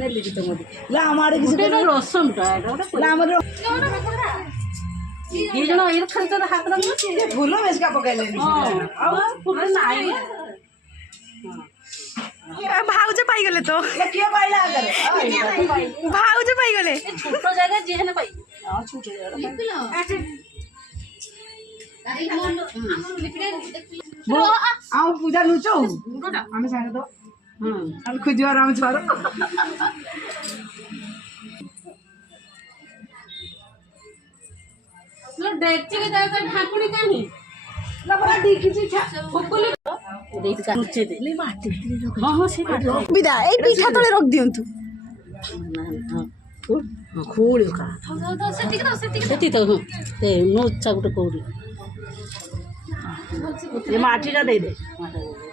ନେଲି କି ତମ ଆମ ଆଡ଼େ କିଛି ରସମଟା ଆମର ଦି ଜଣ ଇଏ ଖାଲି ତ ହାତ ଫୁଲ ବେଶକା ପକାଇଲେନି ଆଉ ଫୁଲ ନାହିଁ ଭାଉଜ ପାଇଗଲେ ତ କିଏ ପାଇଲା ଆଗରେ ଭାଉଜ ପାଇଗଲେ ଛୋଟ ଜାଗା ଯିଏ ହେଲେ ପାଇ ଛୋଟ ଆମ ପୂଜା ଲୁଚ ଆମେ ସାଙ୍ଗେ ତ ଆମେ ଖୋଜିବାର ଆମ ଛୁଆର ଠାକୁଣି କାହିଁ ବିଦା ଏଇ ପିଠା ତଳେ ରଖି ଦିଅନ୍ତୁ ଖୋଳି ସେଠି ତ ନୋଚା ଗୋଟେ କଉଡ଼ି ମାଟିଟା ଦେଇଦେ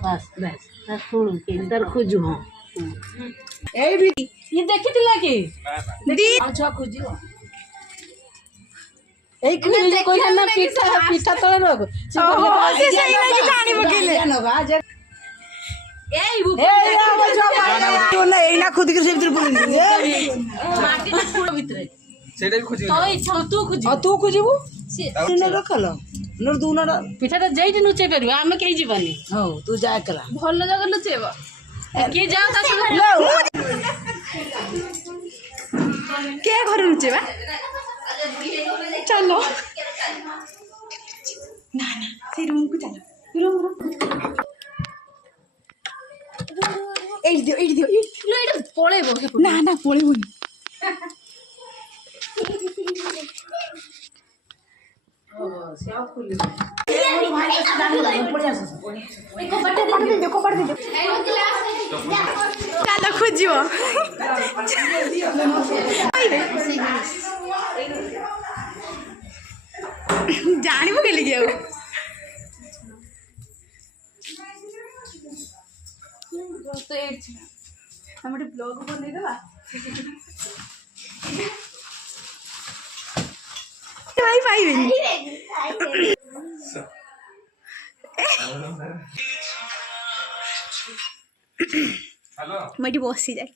ବାସ୍ ବାସ୍ ଖୋଳୁ କେମିତି ତାର ଖୋଜୁ ହଁ ଏଇ ବି ଇଏ ଦେଖିଥିଲା କି ଛୁଆ ଖୋଜିବ ଏଇ କହିଲା ପିଠା ପିଠା ତଳେ ରଖ ଏଇନା ଖୋଦିକି ସେ ଭିତରେ ତୁ ଖୋଜିବୁ ରଖଲ ପିଠାଟା ଯେଇଠି ଲୁଚେଇ ପାରିବ ଆମେ କେହି ଯିବାନି ହଉ ତୁ ଯା ଏକଲା ଭଲ ଜାଗା ଲୁଚେଇବ କିଏ ଯାଅ କିଏ ଘରେ ଲୁଚେଇବା ଚାଲ ନା ନା ସେ ରୁମକୁ ଚାଲ ଏଇଠି ଦିଅ ଏଇଟା ପଳେଇବ ନା ନା ପଳେଇବନି ଚାଲ ଖୋଜିବ ଜାଣିବୁ କେଲିକି ଆଉ ଆମେ ଗୋଟେ ବ୍ଲଗ ବନେଇଦେବା ଭାଇ ପାଇବେନି ମୁଁ ଏଠି ବସିଯାଏ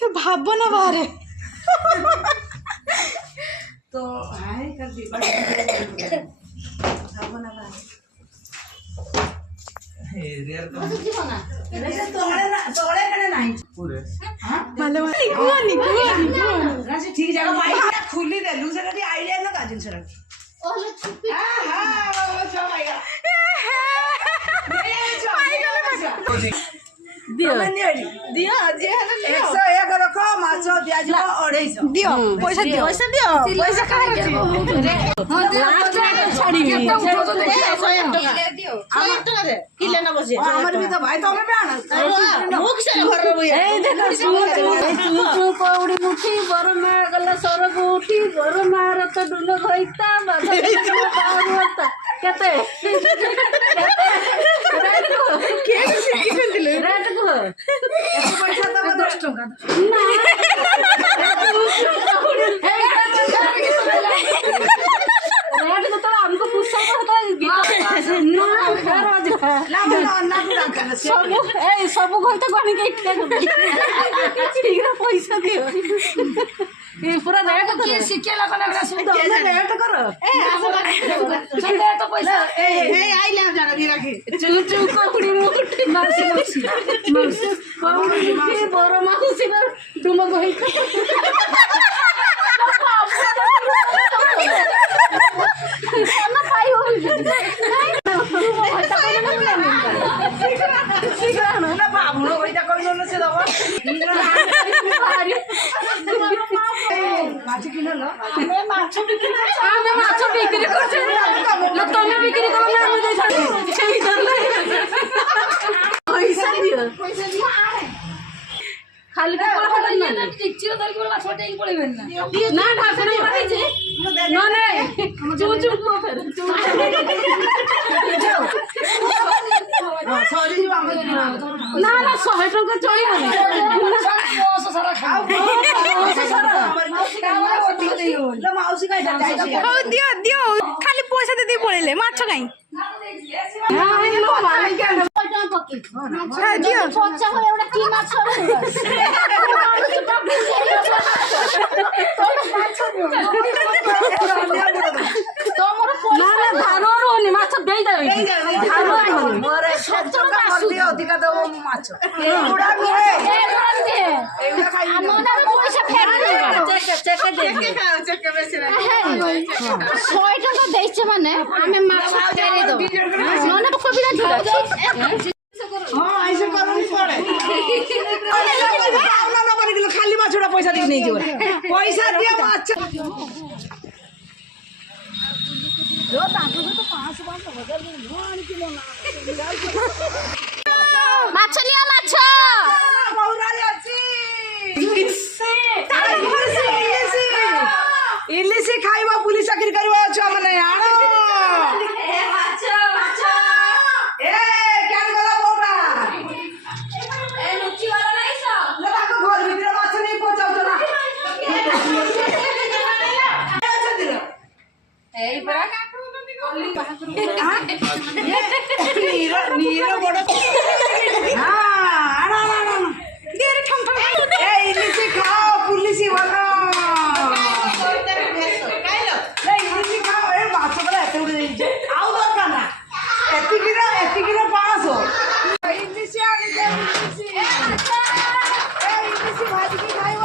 तो भावना बाहर तो ठीक जगह खुली देलु से आइडिया ना का जिनस दियो दियो जे हला 101 रख माछ दिया जो 250 दियो पैसा दियो पैसा कहां रखी हां लास्ट छाड़ी दियो 100 टका दे किले न बसे हमर भी तो भाई तो हमें आना मुख से घर रे ए देखो तू पौड़ी मुठी बरमा गला सरग उठी बरमा रत डुल होइता बाबा केते के सिकी दिले रेट को पैसा तो 10 टका रेट तो हमको पूछा था सब घर तो गणी के पैसा दियो पूरा रेट किए सिके लगा रेट करो तो पैसा आइले जाना भी रखी चू चू कोड़ी मुठी मासी मासी बड़ मासी तुम गई खाली ना 100 टका चलिए ହଉ ଦିଅ ଦିଅ ଖାଲି ପଇସା ଦେଇ ପଳେଇଲେ ମାଛ କାଇଁ ଦିଅ ପଚା ହୁଏ ଗୋଟେ କି ମାଛ ତମର ଧାର ରହୁନି ମାଛ ଦେଇଦେବେ ଅଧିକା ଦବ ମାଛ ପଇସା ଫେରି 100 ଟଙ୍କା ଦେଇଛେ ମାନେ ଆମେ ମାଛ ଫେରେଇ ଦବୁ ନହେଲେ କବିତା ଖାଲି ମାଛଟା ପଇସା ଦେଇକି ନେଇଯିବ ପଇସା ଦିଅ ମାଛ ମାଛ ନିଅ ମାଛ ଇଲିଶି ଖାଇବା ପୁଲିସ ଚାକିରି କରିବା ଛୁଆ ମାନେ ଆଣ ଇଲିଶି ଖାଅ ପୁଲିସ ଭଲ ଇଲିଶି ଖାଅ ଏ ମାଛ ପରା ଏତେ ଗୁଡେ ଦେଇଛି ଆଉ ଦରକାର ନା ଏତିକିର 500 ଇଲିଶି ଆଣିଲେ ଇଲିଶି ଭାଜିକି ଖାଇବ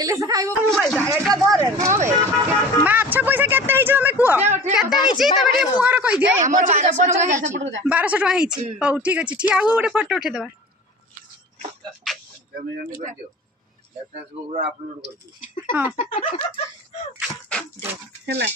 ଇଲିଶ ଖାଇବ ଏଟା ଧରେ ମାଛ ପଇସା କେତେ ହେଇଛି ତମେ କୁହ କେତେ ହେଇଛି ତମେ ଟିକେ ମୁହଁରେ କହିଦିଅ 1200 ଟଙ୍କା ହେଇଛି ହଉ ଠିକ ଅଛି ଠିଆ ହୁଅ ଗୋଟେ ଫଟୋ ଉଠେଇଦବା अपलोड करतो ହଁ ହେଲା